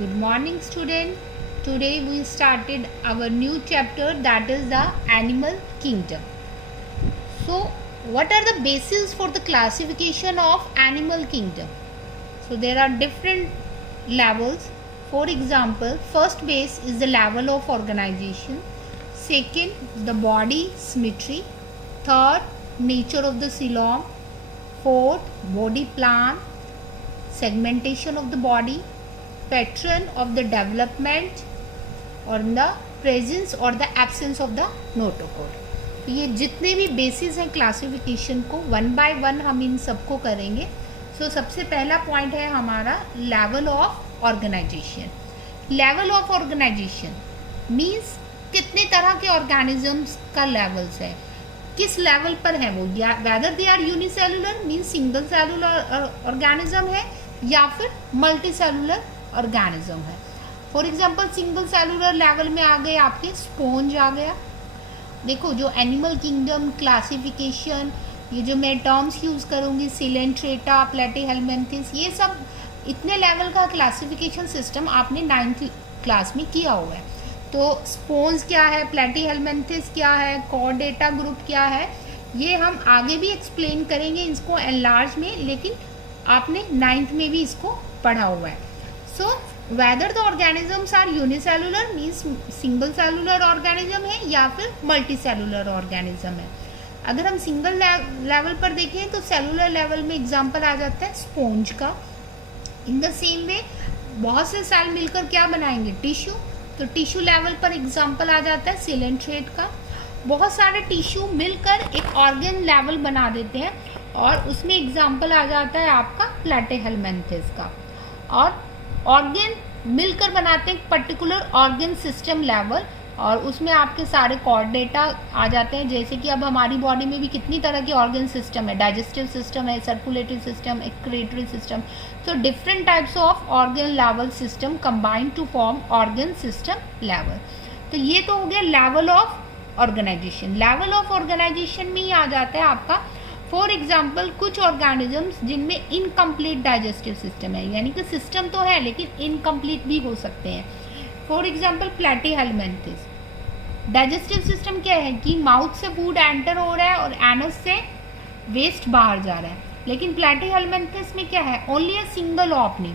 Good morning, student. Today we started our new chapter, that is the animal kingdom. So what are the bases for the classification of animal kingdom? So there are different levels. For example, first base is the level of organization. Second, the body symmetry. Third, nature of the coelom. Fourth, body plan, segmentation of the body, pattern of the development और the presence और the absence of the notochord. तो ये जितने भी basis हैं classification को one by one हम इन सबको करेंगे. सो सबसे पहला पॉइंट है हमारा level of organization. Level of organization means कितने तरह के ऑर्गेनिजम्स का लेवल्स है, किस लेवल पर है वो, या whether they are unicellular means single cellular organism है या फिर मल्टी सेलुलर ऑर्गेनिज्म है. For example single cellular level में आ गए आपके स्पॉन्ज आ गया. देखो जो एनिमल किंगडम क्लासिफिकेशन, ये जो मैं टर्म्स यूज करूंगी सिलेंट्रेटा, प्लेटीहेलमिन्थेस, ये सब इतने लेवल का क्लासिफिकेशन सिस्टम आपने 9th क्लास में किया हुआ है. तो स्पॉन्ज क्या है, प्लेटीहेलमिन्थेस क्या है, कॉर्डेटा ग्रुप क्या है, ये हम आगे भी एक्सप्लेन करेंगे इसको एनलार्ज में, लेकिन आपने 9th में भी इसको पढ़ा हुआ है. So whether the organisms are unicellular means single cellular organism है या फिर मल्टी सेलुलर ऑर्गेनिज्म है. अगर हम सिंगल लेवल पर देखें तो सेलुलर लेवल में एग्जांपल आ जाता है स्पॉन्ज का. इन द सेम वे बहुत से सेल मिलकर क्या बनाएंगे, टिश्यू. तो टिश्यू लेवल पर एग्जांपल आ जाता है सिलेंट्रेट का. बहुत सारे टिश्यू मिलकर एक ऑर्गन लेवल बना देते हैं और उसमें एग्जांपल आ जाता है आपका प्लेटीहेलमिन्थेस का. और ऑर्गन मिलकर बनाते हैं पर्टिकुलर ऑर्गन सिस्टम लेवल और उसमें आपके सारे कॉर्डेटा आ जाते हैं. जैसे कि अब हमारी बॉडी में भी कितनी तरह के ऑर्गन सिस्टम है, डाइजेस्टिव सिस्टम है, circulatory system, excretory system. So different types of organ level system combined to form organ system level. तो ये तो हो गया level of organization. Level of organization में ही आ जाता है आपका फॉर एग्जाम्पल कुछ ऑर्गेनिजम्स जिनमें इनकम्प्लीट डाइजेस्टिव सिस्टम है, यानी कि सिस्टम तो है लेकिन इनकम्प्लीट भी हो सकते हैं. For example Platyhelminthes. Digestive system क्या है कि माउथ से फूड एंटर हो रहा है और एनस से वेस्ट बाहर जा रहा है, लेकिन प्लेटीहेलमिन्थेस में क्या है, only a single opening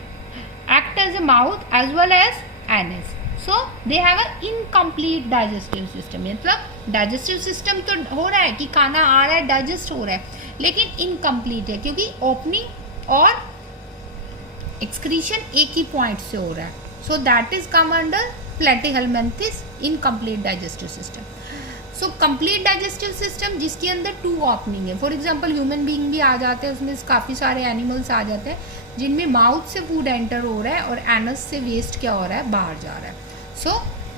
act as a mouth as well as anus. So they have a incomplete digestive system. मतलब डाइजेस्टिव सिस्टम तो हो रहा है कि खाना आ रहा है, डाइजेस्ट हो रहा है, लेकिन इनकम्प्लीट है क्योंकि ओपनिंग और एक्सक्रीशन एक ही पॉइंट से हो रहा है. So that is come under Platyhelminthes incomplete digestive system. So complete digestive system जिसके अंदर 2 ओपनिंग है. फॉर एग्जांपल ह्यूमन बीइंग भी आ जाते हैं, उसमें काफ़ी सारे एनिमल्स आ जाते हैं जिनमें माउथ से फूड एंटर हो रहा है और एनस से वेस्ट क्या हो रहा है, बाहर जा रहा है. So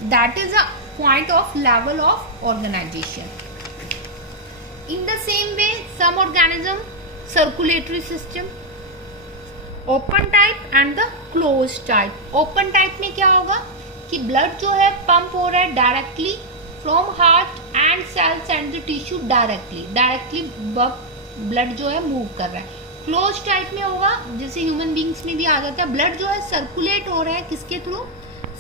that is a point of level of organization. In the same way, some organism circulatory system, open type and the closed type. Open type में क्या होगा कि ब्लड जो है पंप हो रहा है directly from heart and cells and the tissue directly blood जो है मूव कर रहा है. क्लोज टाइप में होगा जैसे ह्यूमन बींग्स में भी आ जाता है, ब्लड जो है सर्कुलेट हो रहा है किसके through,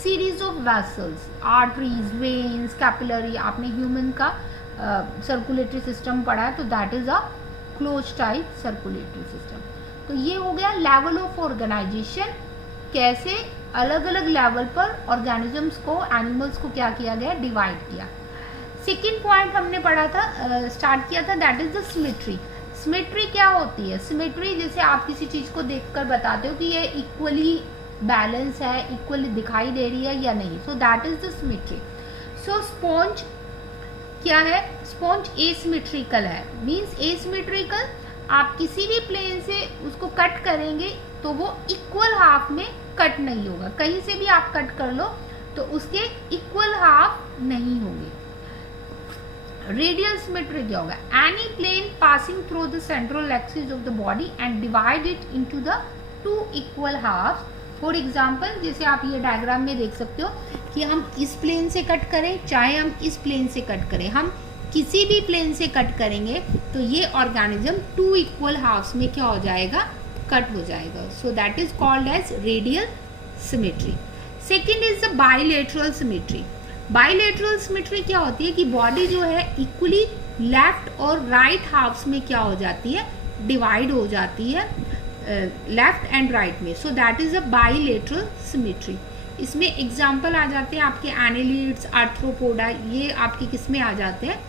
series of vessels, arteries, veins, capillary. आपने ह्यूमन का सर्कुलेटरी सिस्टम पढ़ा है तो that is a close type circulatory system. तो ये हो गया लेवल ऑफ ऑर्गेनाइजेशन, कैसे अलग अलग लेवल पर ऑर्गेनिजम्स को, एनिमल्स को क्या किया गया, डिवाइड किया. सेकेंड पॉइंट हमने पढ़ा था, स्टार्ट किया था, that is the symmetry. Symmetry क्या होती है, सिमेट्री जैसे आप किसी चीज को देखकर बताते हो कि ये इक्वली बैलेंस है, इक्वली दिखाई दे रही है या नहीं. सो that is the symmetry. So sponge क्या है, स्पॉन्ज एसिमेट्रिकल है. मीन्स एसिमेट्रिकल, आप किसी भी प्लेन से उसको कट करेंगे तो वो इक्वल हाफ में कट नहीं होगा. कहीं से भी आप कट कर लो तो उसके इक्वल हाफ नहीं होंगे. रेडियल सिमेट्री क्या होगा, any plane passing through the central axis of the body and divide it into the 2 equal halves. For example जैसे आप ये डायग्राम में देख सकते हो कि हम इस प्लेन से कट करें चाहे हम इस प्लेन से कट करें, हम किसी भी प्लेन से कट करेंगे तो ये ऑर्गेनिज्म 2 इक्वल हाफ्स में क्या हो जाएगा, कट हो जाएगा. So that is called as radial symmetry. Second is the bilateral symmetry. Bilateral symmetry क्या होती है कि बॉडी जो है इक्वली लेफ्ट और राइट हाफ्स में क्या हो जाती है, डिवाइड हो जाती है लेफ्ट एंड राइट में। सो that is a bilateral symmetry. इसमें एग्जाम्पल आ जाते हैं आपके एनालिड्स, आर्थ्रोपोडा, ये आपके किस में आ जाते हैं,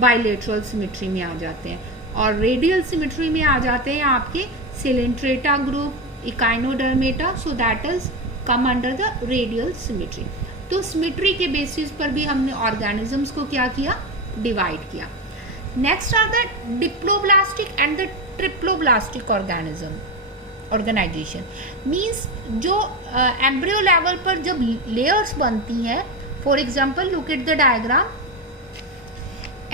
बाइलेटरल सिमेट्री में आ जाते हैं। और रेडियल सिमेट्री में आ जाते हैं आपके Coelenterata group, Echinodermata, so that is come under the radial symmetry. तो सिमेट्री के बेसिस पर भी हमने ऑर्गेनिजम्स को क्या किया, डिवाइड किया। Next are the diploblastic and the triploblastic organization. Means जो एम्ब्रियो लेवल पर जब लेयर्स बनती हैं, for example look at the diagram,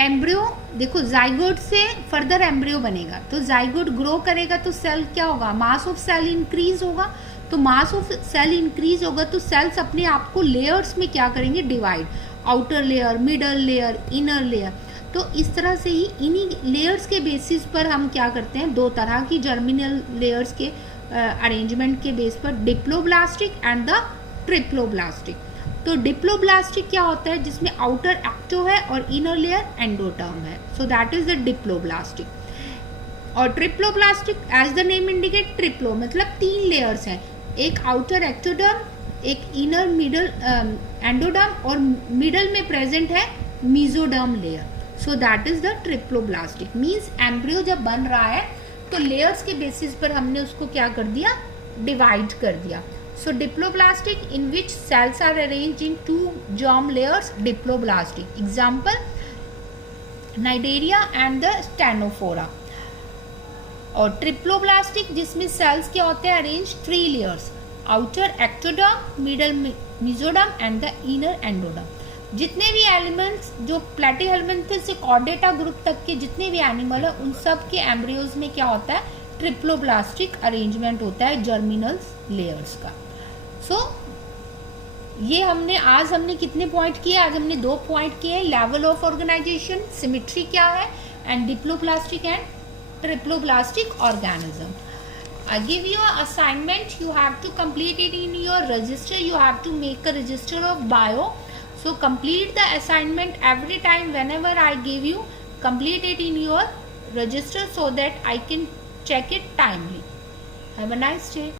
embryo देखो, जाइगोट से फर्दर एम्ब्रियो बनेगा, तो जाइगोट ग्रो करेगा तो सेल क्या होगा, मास ऑफ सेल इंक्रीज होगा। तो मास ऑफ सेल इंक्रीज होगा तो सेल्स अपने आप को लेयर्स में क्या करेंगे, divide, outer layer, middle layer, inner layer. तो इस तरह से ही इन्हीं लेयर्स के बेसिस पर हम क्या करते हैं, दो तरह की जर्मिनल लेयर्स के अरेंजमेंट के बेस पर, डिप्लोब्लास्टिक एंड द ट्रिप्लोब्लास्टिक। तो डिप्लोब्लास्टिक क्या होता है, जिसमें आउटर एक्टो है और इनर लेयर एंडोटर्म है, so that is the diploblastic. और triploblastic as the name indicate, triplo मतलब 3 लेयर्स हैं, एक आउटर एक्टोडर्म, एक इनर मिडल एंडोडर्म और मिडल में प्रेजेंट है mesoderm layer. So that is the triploblastic. Means embryo जब बन रहा है तो लेयर्स के बेसिस पर हमने उसको क्या कर दिया, डिवाइड कर दिया। So diploblastic, in which cells are arranged in 2 germ layers, diploblastic. Example, Cnidaria and the Stenophora. और ट्रिप्लोब्लास्टिक जिसमें सेल्स क्या होते हैं, arrange 3 layers, outer ectoderm, middle mesoderm and the inner endoderm. जितने भी एलिमेंट्स जो प्लेटिहेल्मिन्थस से कॉर्डेटा ग्रुप तक के जितने भी एनिमल है, उन सब के एम्ब्रियोज में क्या होता है, ट्रिप्लोब्लास्टिक अरेंजमेंट होता है जर्मिनल लेयर्स का। सो ये आज हमने कितने पॉइंट किए, आज हमने 2 पॉइंट किए, लेवल ऑफ ऑर्गेनाइजेशन, सिमेट्री क्या है, and diploblastic and triploblastic organism. I give you an assignment, you have to complete it in your register, you have to make a register of bio. So complete the assignment every time whenever I give you, complete it in your register so that I can check it timely. Have a nice day.